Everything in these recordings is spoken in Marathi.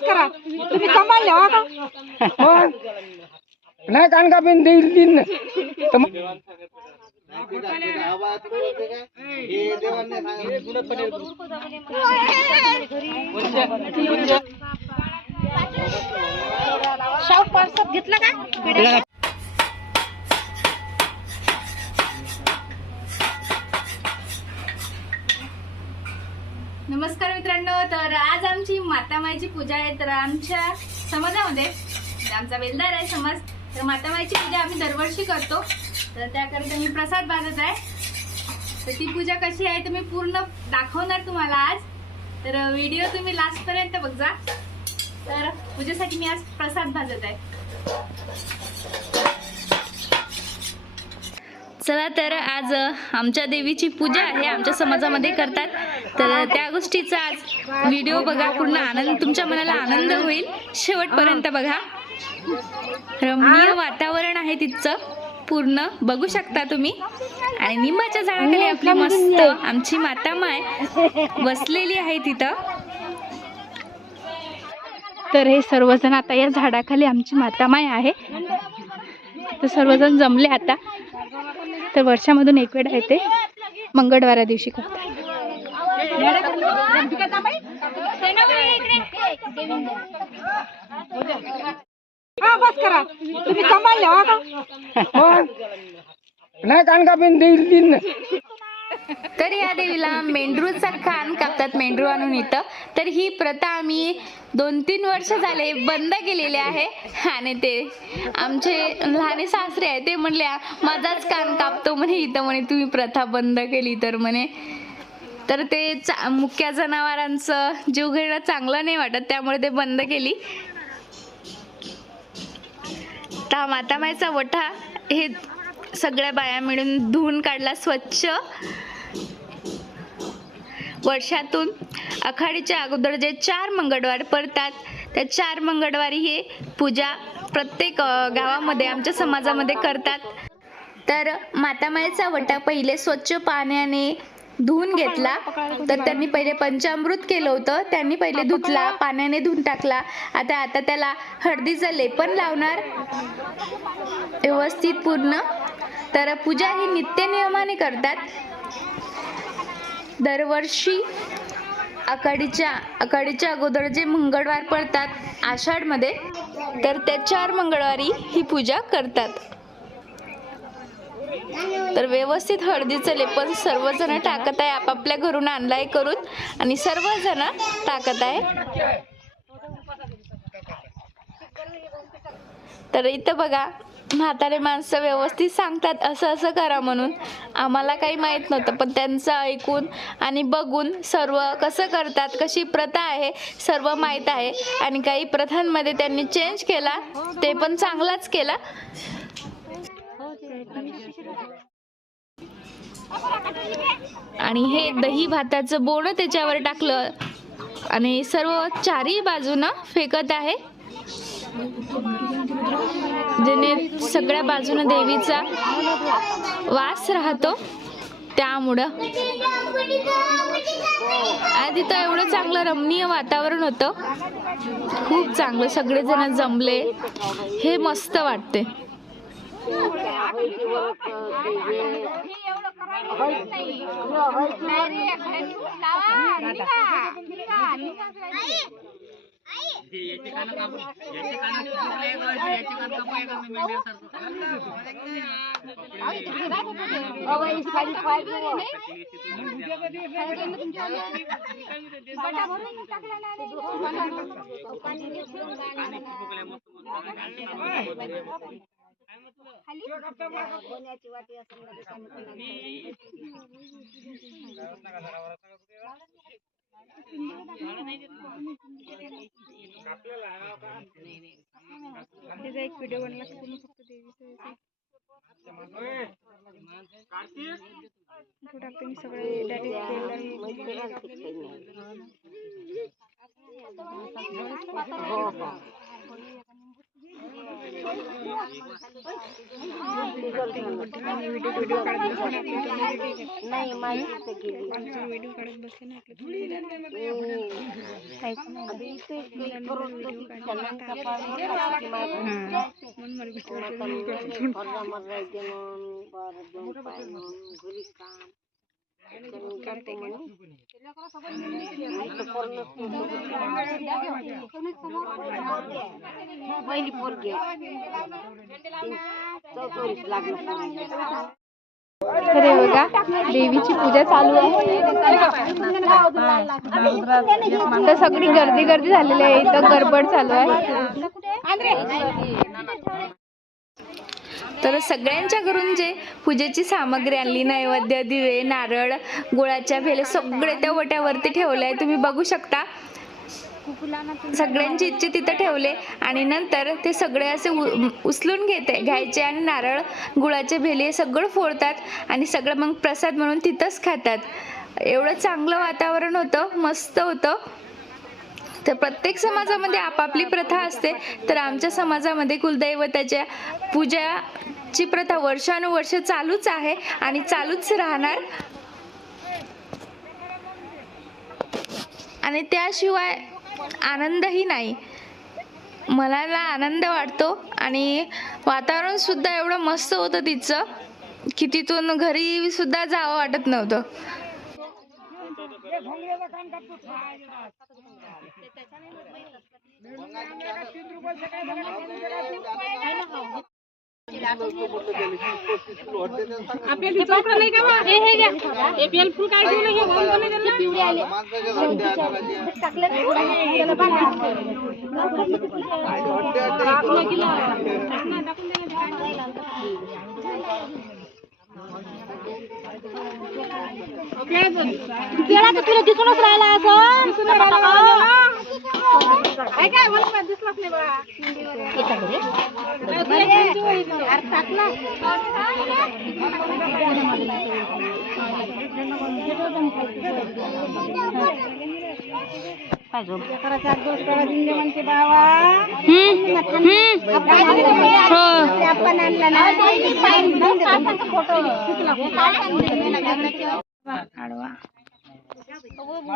बस करा. तुम्ही सांभाळले हो का? मग नाही कान कापीन देईल देईल ना तर मग शाहू पर्सात घेतलं का? नमस्कार मित्रांनो तर आज आमची मातामाईची पूजा आहे तर आमच्या समाजामध्ये म्हणजे आमचा वेलदार आहे समाज तर मातामाईची पूजा आम्ही दरवर्षी करतो. तर त्याकरिता मी प्रसाद बांधत आहे. तर ती पूजा कशी आहे तर मी पूर्ण दाखवणार तुम्हाला आज. तर व्हिडिओ तुम्ही लास्टपर्यंत बघा तर पूजेसाठी मी आज प्रसाद भाजत आहे. चला तर आज आमच्या देवीची पूजा आहे आमच्या समाजामध्ये करतात. तर त्या गोष्टीचा आज व्हिडिओ बघा पूर्ण आनंद तुमच्या मनाला आनंद होईल. शेवटपर्यंत बघा. रमणीय वातावरण आहे तिथचं. पूर्ण बघू शकता तुम्ही. आणि निंबाच्या झाडाखाली आपली मस्त आमची माता माय बसलेली आहे तिथं. तर हे सर्वजण आता या झाडाखाली आमची माता माय आहे. तर सर्वजण जमले आता. तर वर्षामधून एक वेळा येते मंगळवारा दिवशी करतात हा बस करा. तुम्ही सांभाळले का? मग नाही कान कापीन देईल देईल ना तर या देवीला मेंढरूचा कान कापतात मेंढरू आणून इथं. तर ही प्रथा आम्ही दोन तीन वर्ष झाले बंद केलेली आहे. आणि ते आमचे लहाने सासरे आहे ते म्हणले माझाच कान कापतो म्हणे इथं म्हणे तुम्ही प्रथा बंद केली तर म्हणे. तर ते चा मुक्या जनावरांचं जीव घेणं चांगलं नाही वाटत त्यामुळे ते बंद केली. तर मातामाईचा वठा हे सगळ्या बाया मिळून धुवून काढला स्वच्छ. वर्षातून आखाडीच्या अगोदर जे चार मंगळवार पडतात त्या चार मंगळवारी हे पूजा प्रत्येक गावामध्ये आमच्या समाजामध्ये करतात. तर मातामाईचा वटा पहिले स्वच्छ पाण्याने धुवून घेतला. तर त्यांनी पहिले पंचामृत केलं होतं. त्यांनी पहिले धुतला पाण्याने धुवून टाकला. आता आता त्याला हळदीचं लेपन लावणार. व्यवस्थित पूर्ण. तर पूजा ही नित्यनियमाने करतात. दरवर्षी आकाडीच्या आकाडीच्या अगोदर जे मंगळवार पडतात आषाढमध्ये तर त्या चार मंगळवारी ही पूजा करतात. तर व्यवस्थित हळदीचं लेपन सर्वजण टाकत आहे आपापल्या घरून आणलाय करून आणि सर्वजण टाकत आहे. तर इथं बघा म्हातारे माणसं व्यवस्थित सांगतात असं असं करा म्हणून. आम्हाला काही माहीत नव्हतं पण त्यांचं ऐकून आणि बघून सर्व कसं करतात कशी प्रथा आहे सर्व माहीत आहे. आणि काही प्रथांमध्ये त्यांनी चेंज केला ते पण चांगलाच केला. आणि हे दही भाताचं बोणं त्याच्यावर टाकलं. आणि सर्व चारही बाजूनं फेकत आहे. जेणे सगळ्या बाजूनं देवीचा वास राहतो. त्यामुळं आणि तिथं एवढं चांगलं रमणीय वातावरण होतं. खूप चांगलं सगळेजण जमले. हे मस्त वाटते टाकला त्याचा एक व्हिडिओ बनला की तुम्ही फक्त देवीचा टाकते मी सगळे डायरेक्ट नाही माहिती व्हिडिओ काढत बसले ना म्हणून मला भीती वाटते. पहिली पोरगी लागलं तर हे बघा देवीची पूजा चालू आहे तर सगळी गर्दी गर्दी झालेली आहे इथं गडबड चालू आहे तर सगळ्यांच्या घरून जे पूजेची सामग्री आणली नैवेद्य दिवे नारळ गुळाच्या भेले सगळे त्या वट्यावरती ठेवले आहे. तुम्ही बघू शकता. सगळ्यांची इच्छे तिथं ठेवले आणि नंतर ते सगळे असे उ- उचलून घेते. घ्यायचे आणि नारळ गुळाचे भेले हे सगळं फोडतात आणि सगळं मग प्रसाद म्हणून तिथंच खातात. एवढं चांगलं वातावरण होतं मस्त होतं. तर प्रत्येक समाजामध्ये आपापली प्रथा असते. तर आमच्या समाजामध्ये कुलदैवताच्या पूजाची प्रथा वर्षानुवर्ष चालूच आहे आणि चालूच राहणार. आणि त्याशिवाय आनंदही नाही. मनाला आनंद वाटतो आणि वातावरण सुद्धा एवढं मस्त होतं तिचं की तिथून घरी सुद्धा जावं वाटत नव्हतं. पेढा तर तुला दिसूनच राहिला असं आपण आणला ना यूट्यूब चॅनल नाही ते देवानं कान कापून शाळेत गेली का नाही वाजली कोणाले कोणाले काय काय पैसा होय ना ते का पैसा अबाय बोलते काय अबाय बोलते काय? नाही ते काय, ते काय, अबाय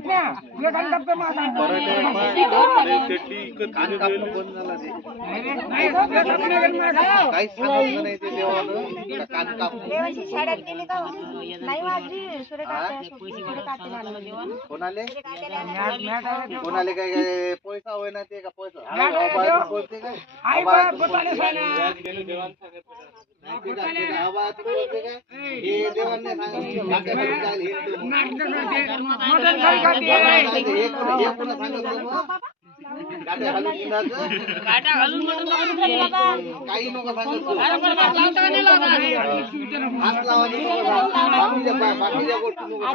हे देवाने सांगितलं, नाट्य घरी जायला हे? तू. हे हे. हात लावायचे नको सांगू. बाकीच्या गोष्टी नको सांगू.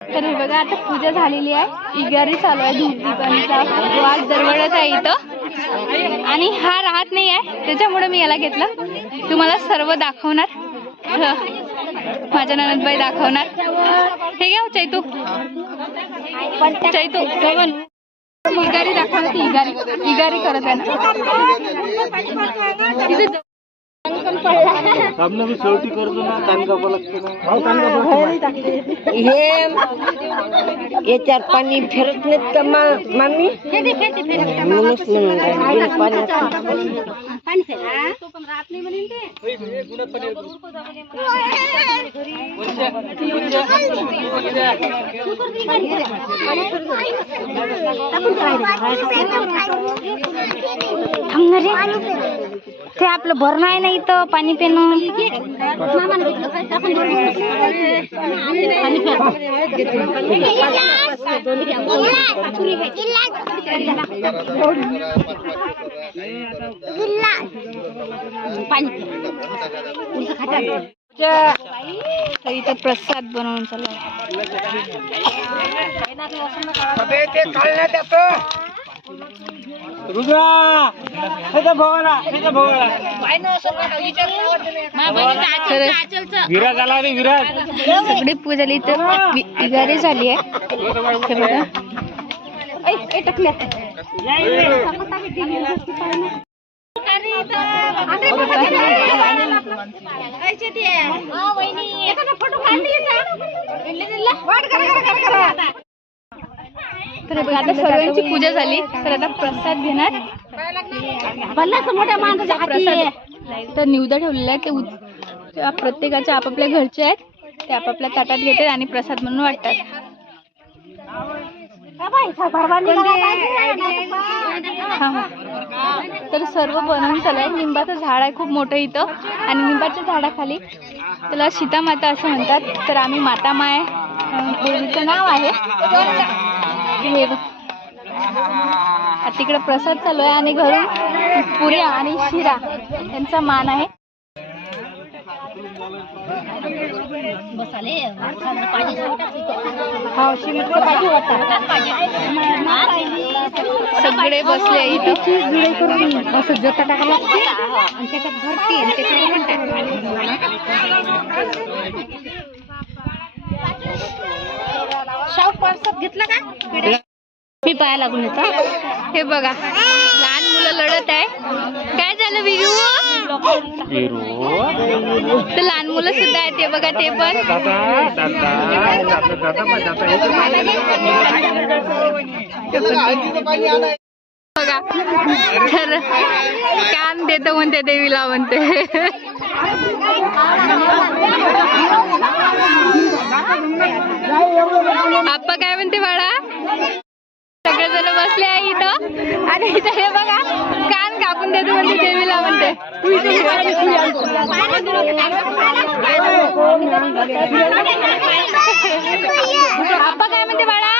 तर हे बघा आता पूजा झालेली आहे. इगारी चालू आहे धूप वाद दरवळत आहे इथं. आणि हा राहत नाही आहे. त्याच्यामुळे मी याला घेतलं. तुम्हाला सर्व दाखवणार. माझ्या ननदबाई दाखवणार. हे घ्या हो, चैतू. चैतू इगारी दाखवणार ती इगारी. इगारी करत आहे ना. सामने मी शेवटी करतो ना कान कापा लागते ना याच्यावर पाणी फिरत नाहीत का मा- मामी म्हणूनच म्हणून राहिली. पाण्यात ते आपलं भरणं आहे ना इथं पाणी पिणं. तर इथं प्रसाद बनवून चालू रुद्रा! सगळी पूजा झाली इथं विगारी झाली आहे. हे तर हे बघा आता सर्वांची पूजा झाली. तर आता प्रसाद घेणार. मोठ्या माणसाच्या हाती प्रसाद तर निवदा ठेवलेला आहे ते उद- प्रत्येकाच्या आपापल्या घरचे आहेत. ते आपापल्या ताटात घेतात आणि प्रसाद म्हणून वाटतात. हा, हा. तर सर्व बनवून चालू निंबाचं झाड आहे खूप मोठं इथं. आणि निंबाच्या झाडाखाली त्याला सीतामाता असं म्हणतात. तर आम्ही माता माय अं, देवीचं नाव आहे. हे बघ. तिकडे प्रसाद चालू आहे आणि घरून पुऱ्या आणि शिरा यांचा मान आहे. सगळे बसले इथं. असं जोता टाकायला लागते. आणि त्याच्यात भरते. आणि त्याच्यावर शाहू पार्सत घेतला का? मी पाया लागून येतो. हे बघा. लहान मुलं लढत आहे. काय झालं विरू? तर लहान मुलं सुद्धा आहेत. ते बघा ते पण. बघा. तर कान देतो म्हणते देवीला म्हणते. आप्पा काय म्हणते बाळा? बसले आहे इथं. आणि इथं हे बघा कान कापून देतो म्हणते देवीला म्हणते. आप्पा काय म्हणते बाळा?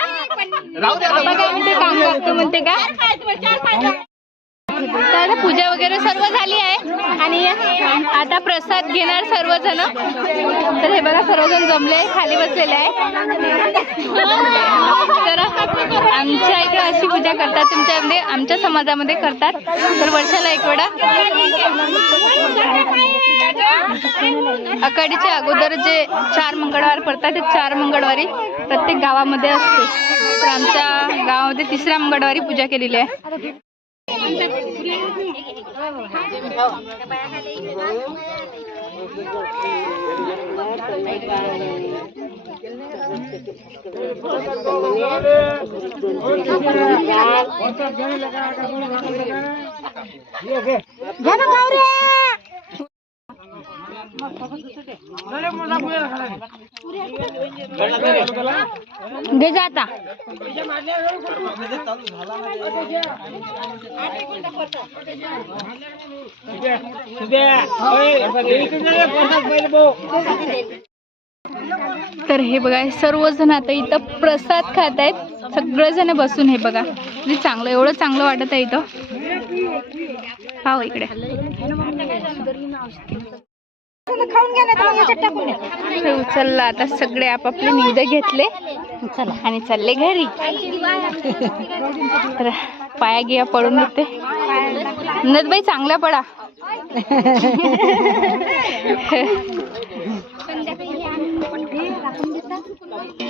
आप्पा काय म्हणते? कान कापतो म्हणते का? तर पूजा वगैरे सर्व झाली आहे. आणि आता प्रसाद घेणार सर्वजण. तर हे बघा सर्वजण जमले खाली बसलेले आहे. तर आमच्या इकडे अशी पूजा करतात तुमच्यामध्ये आमच्या समाजामध्ये करतात. तर वर्षाला एक वेळा आखाडीच्या अगोदर जे चार मंगळवार पडतात ते चार मंगळवारी प्रत्येक गावामध्ये असते. तर आमच्या गावामध्ये तिसऱ्या मंगळवारी पूजा केलेली आहे. घ्या ना घे जाता तर हे बघा सर्वजण आता इथं प्रसाद खात आहेत. सगळेजण बसून हे बघा. किती चांगलं एवढं चांगलं वाटत आहे इथं. पाहू इकडे. उचललं आता सगळे आपापले निवेद घेतले. आणि चालले घरी. पाया गिया पडून येते नदबाई चांगला पडा.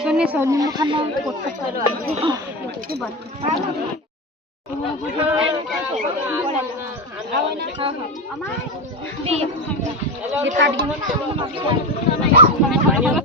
सोने सोने खाना